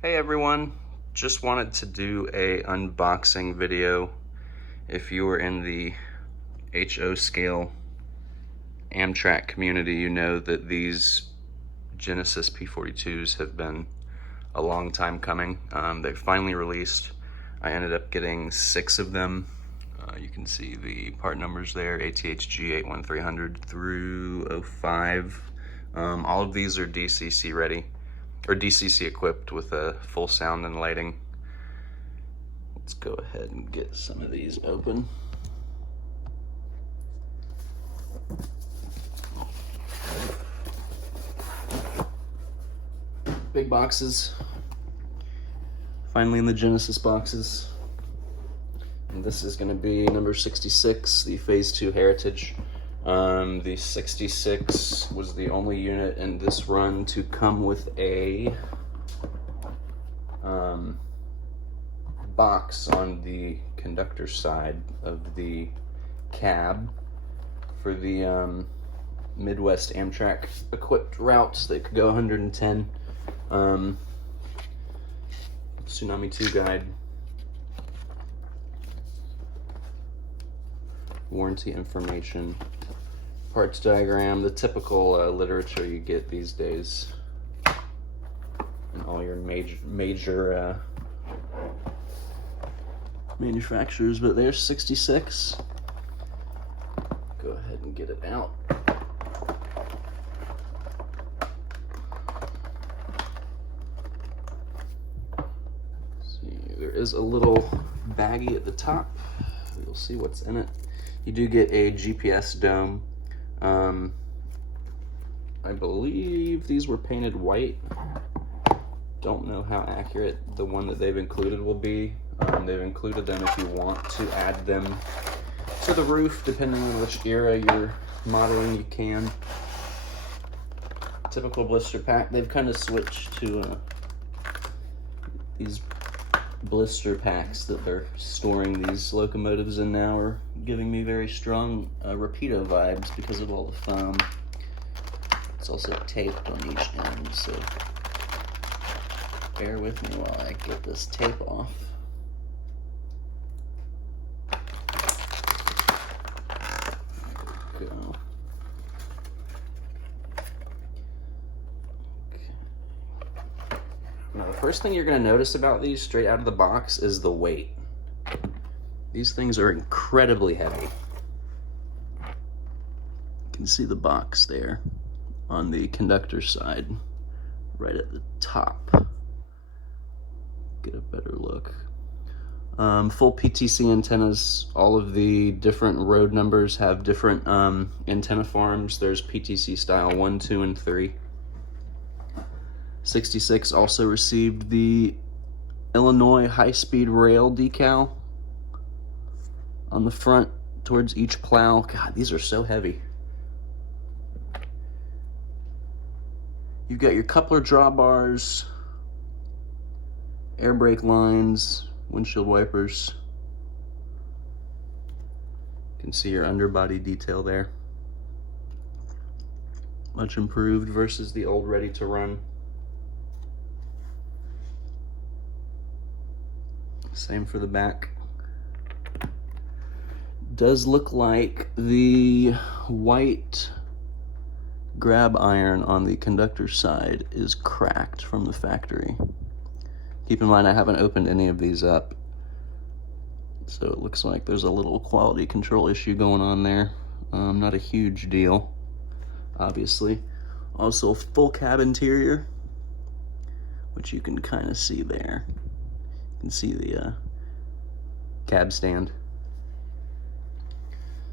Hey everyone, just wanted to do a unboxing video. If you were in the HO scale Amtrak community, you know that these Genesis P42s have been a long time coming. They finally released. I ended up getting 6 of them. You can see the part numbers there, ATHG 81300 through 05. All of these are DCC ready, or DCC equipped with a full sound and lighting. Let's go ahead and get some of these open. Big boxes. Finally in the Genesis boxes. And this is going to be number 66, the Phase 2 Heritage. The 66 was the only unit in this run to come with a box on the conductor side of the cab for the Midwest Amtrak equipped routes that could go 110. Tsunami 2 guide, warranty information, parts diagram, the typical literature you get these days in all your major manufacturers. But there's 66. Go ahead and get it out. See, there is a little baggie at the top. You'll see what's in it. You do get a GPS dome. I believe these were painted white. Don't know how accurate the one that they've included will be. They've included them if you want to add them to the roof, depending on which era you're modeling, you can. Typical blister pack. They've kind of switched to these blister packs that they're storing these locomotives in now are giving me very strong Rapido vibes because of all the foam. It's also taped on each end, so bear with me while I get this tape off. There we go. Now, the first thing you're going to notice about these straight out of the box is the weight. These things are incredibly heavy. You can see the box there on the conductor side, right at the top. Get a better look. Full PTC antennas. All of the different road numbers have different antenna farms. There's PTC style 1, 2, and 3. 66 also received the Illinois high-speed rail decal on the front towards each plow. God, these are so heavy. You've got your coupler drawbars, air brake lines, windshield wipers. You can see your underbody detail there. Much improved versus the old ready to run. Same for the back. Does look like the white grab iron on the conductor side is cracked from the factory. Keep in mind I haven't opened any of these up, so it looks like there's a little quality control issue going on there. Not a huge deal, obviously. Also full cab interior, which you can kind of see there. You can see the cab stand.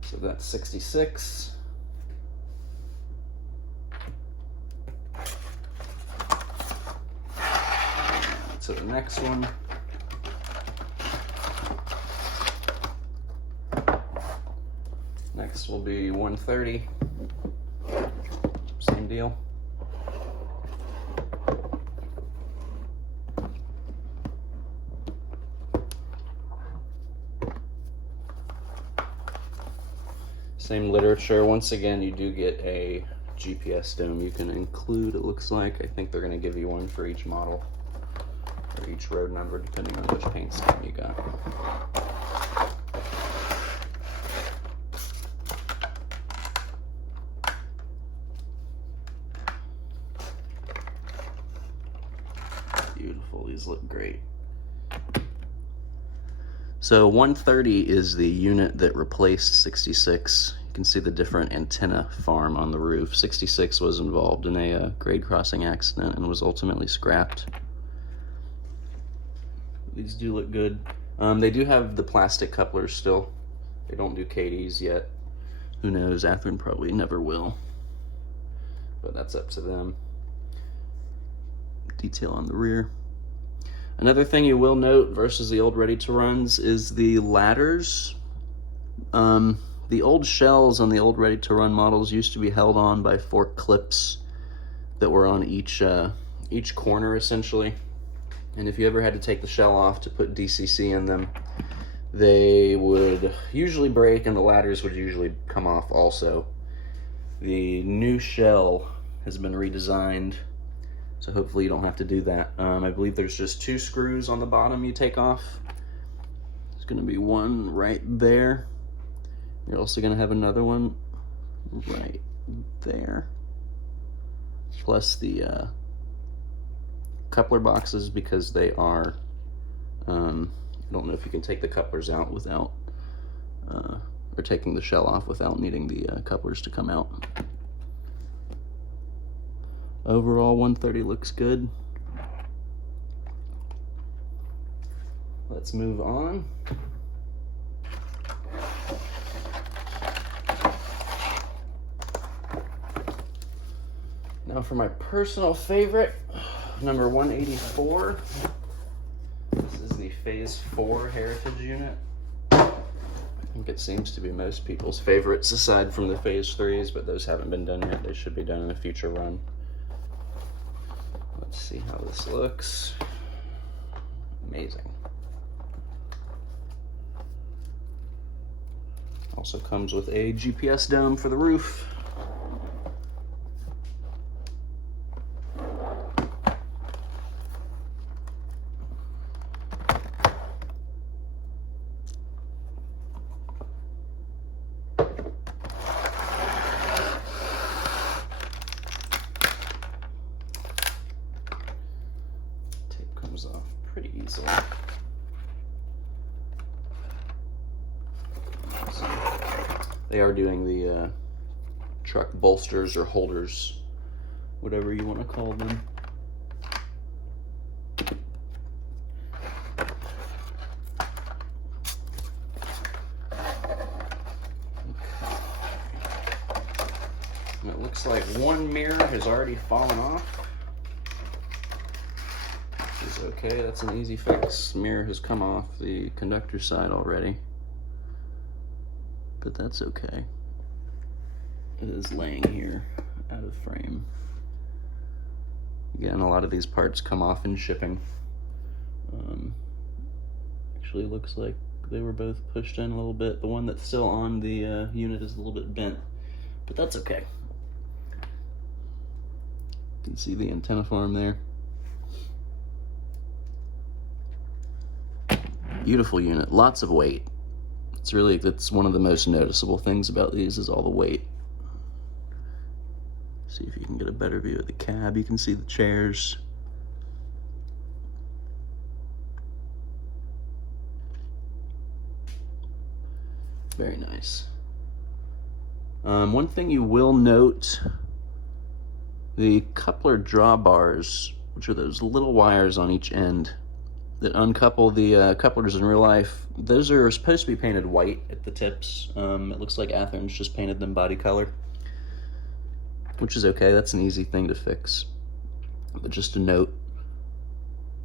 So that's 66. To the next one. Next will be 130. Same deal. Same literature. Once again, you do get a GPS dome you can include, it looks like. I think they're going to give you one for each model. for each road number, depending on which paint scheme you got. Beautiful, these look great. So 130 is the unit that replaced 66. You can see the different antenna farm on the roof. 66 was involved in a grade crossing accident and was ultimately scrapped. These do look good. They do have the plastic couplers still. They don't do KDs yet. Who knows, Athearn probably never will. But that's up to them. Detail on the rear. Another thing you will note versus the old ready-to-runs is the ladders. The old shells on the old ready-to-run models used to be held on by 4 clips that were on each corner, essentially. And if you ever had to take the shell off to put DCC in them, they would usually break and the ladders would usually come off also. The new shell has been redesigned, so hopefully you don't have to do that. I believe there's just 2 screws on the bottom you take off. There's gonna be one right there. You're also gonna have another one right there. Plus the coupler boxes, because they are, I don't know if you can take the couplers out without, or taking the shell off without needing the couplers to come out. Overall, 130 looks good. Let's move on. Now for my personal favorite, number 184. This is the Phase 4 Heritage unit. I think it seems to be most people's favorites aside from the Phase 3s, but those haven't been done yet. They should be done in a future run. Let's see how this looks. Amazing. Also comes with a GPS dome for the roof. Off pretty easily. So they are doing the truck bolsters or holders, whatever you want to call them. And it looks like one mirror has already fallen off. Okay, that's an easy fix. Mirror has come off the conductor side already, but that's okay. It is laying here out of frame. Again, a lot of these parts come off in shipping. Actually looks like they were both pushed in a little bit. The one that's still on the unit is a little bit bent, but that's okay. You can see the antenna farm there. Beautiful unit, lots of weight. That's one of the most noticeable things about these is all the weight. See if you can get a better view of the cab. You can see the chairs. Very nice. One thing you will note, the coupler drawbars, which are those little wires on each end that uncouple the couplers in real life, those are supposed to be painted white at the tips. It looks like Athearn's just painted them body color, which is okay. That's an easy thing to fix, but just a note.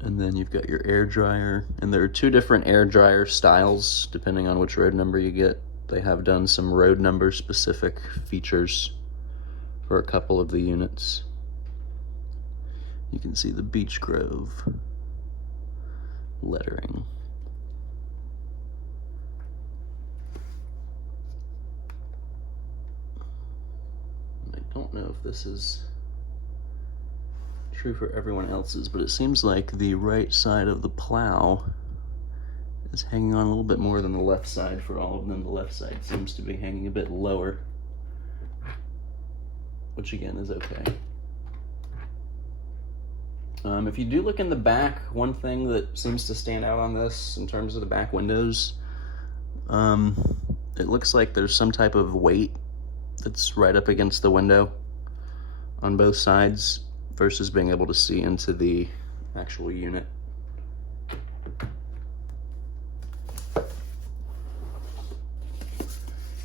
And then you've got your air dryer, and there are 2 different air dryer styles depending on which road number you get. They have done some road number specific features for a couple of the units. You can see the Beech Grove lettering. I don't know if this is true for everyone else's, but it seems like the right side of the plow is hanging on a little bit more than the left side for all of them. The left side seems to be hanging a bit lower, which again is okay. If you do look in the back, one thing that seems to stand out on this in terms of the back windows, it looks like there's some type of weight that's right up against the window on both sides versus being able to see into the actual unit.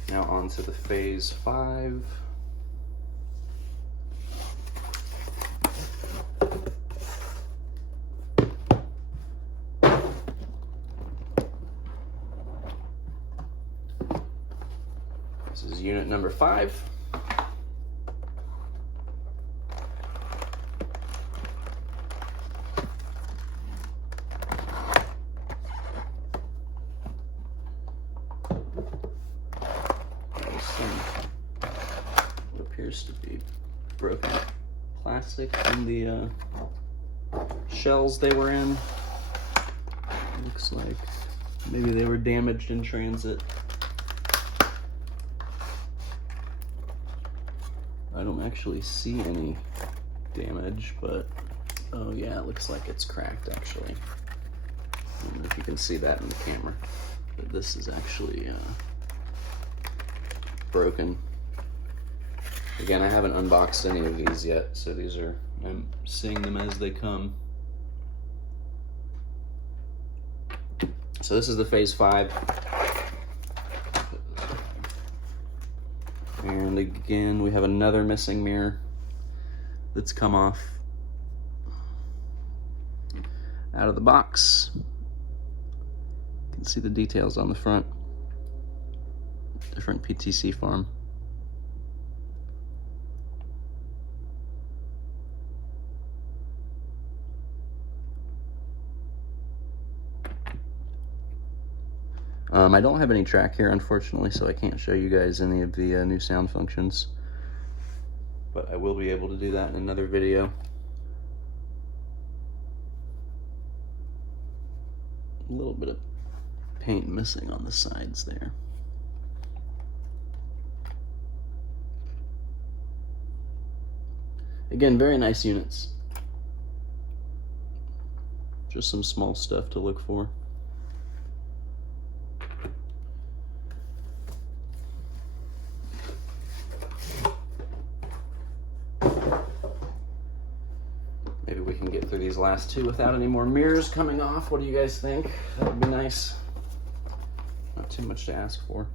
Now on to the Phase 5. This is unit number 5. What appears to be broken plastic in the shells they were in. Looks like maybe they were damaged in transit. I don't actually see any damage, but oh yeah, it looks like it's cracked actually. I don't know if you can see that in the camera, but this is actually broken. Again, I haven't unboxed any of these yet, so I'm seeing them as they come. So this is the Phase 5. And again, we have another missing mirror that's come off out of the box. You can see the details on the front. Different PTC farm. I don't have any track here, unfortunately, so I can't show you guys any of the new sound functions, but I will be able to do that in another video. A little bit of paint missing on the sides there. Again, very nice units. Just some small stuff to look for. Maybe we can get through these last two without any more mirrors coming off. What do you guys think? That would be nice. Not too much to ask for.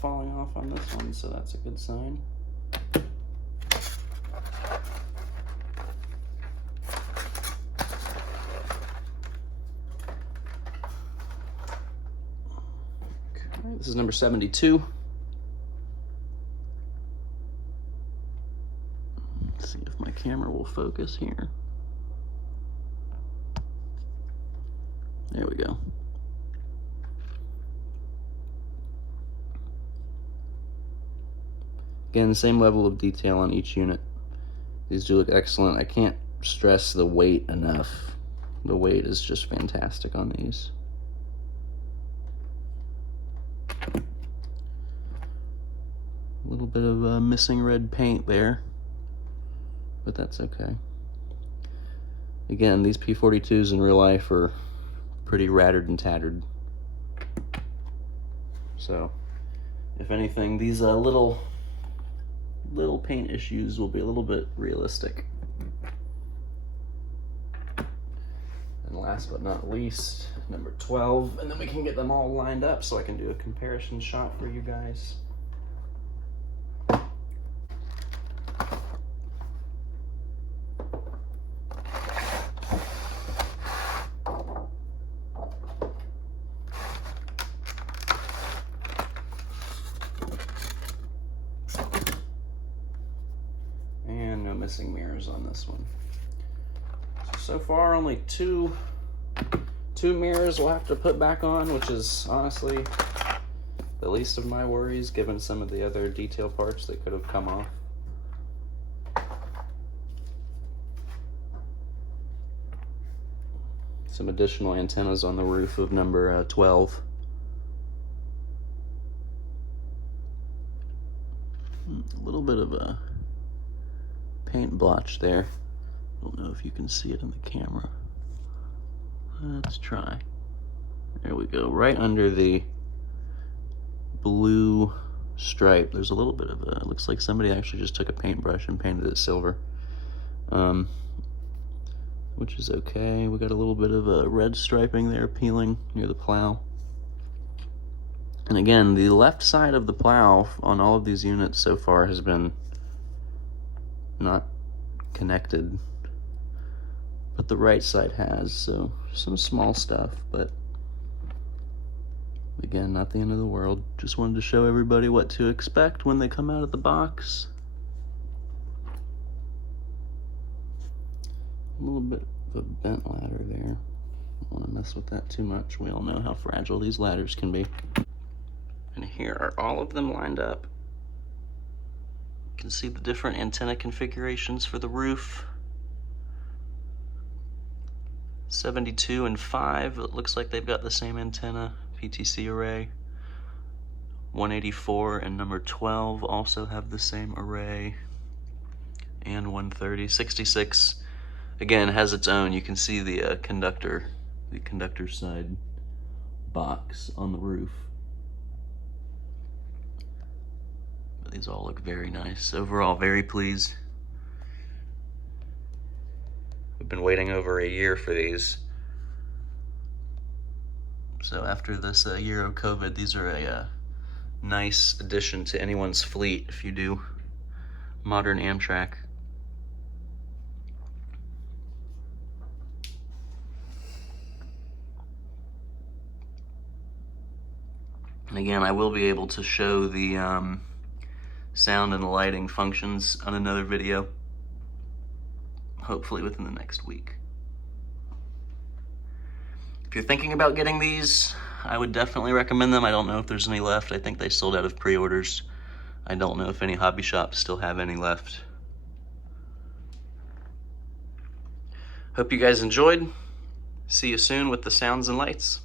Falling off on this one, so that's a good sign. Okay, this is number 72. Let's see if my camera will focus here. There we go. Again, same level of detail on each unit. These do look excellent. I can't stress the weight enough. The weight is just fantastic on these. A little bit of missing red paint there, but that's okay. Again, these P42s in real life are pretty rattered and tattered. So, if anything, these little paint issues will be a little bit realistic. And last but not least, number 12, and then we can get them all lined up so I can do a comparison shot for you guys. missing mirrors on this one. So far, only two mirrors we'll have to put back on, which is honestly the least of my worries, given some of the other detail parts that could have come off. Some additional antennas on the roof of number 12. A little bit of a paint blotch there. I don't know if you can see it in the camera. Let's try. There we go. Right under the blue stripe, there's a little bit of a, it looks like somebody actually just took a paintbrush and painted it silver. Which is okay. We got a little bit of a red striping there peeling near the plow. And again, the left side of the plow on all of these units so far has been not connected, but the right side has, so some small stuff, but again, not the end of the world. Just wanted to show everybody what to expect when they come out of the box. A little bit of a bent ladder there. Don't want to mess with that too much. We all know how fragile these ladders can be. And here are all of them lined up. You can see the different antenna configurations for the roof. 72 and 5, it looks like they've got the same antenna, PTC array. 184 and number 12 also have the same array. And 130. 66 again has its own. You can see the conductor side box on the roof. But these all look very nice. Overall, very pleased. We've been waiting over a year for these. So after this year of COVID, these are a nice addition to anyone's fleet if you do modern Amtrak. And again, I will be able to show the sound and lighting functions on another video, hopefully within the next week. If you're thinking about getting these, I would definitely recommend them. I don't know if there's any left. I think they sold out of pre-orders. I don't know if any hobby shops still have any left. Hope you guys enjoyed. See you soon with the sounds and lights.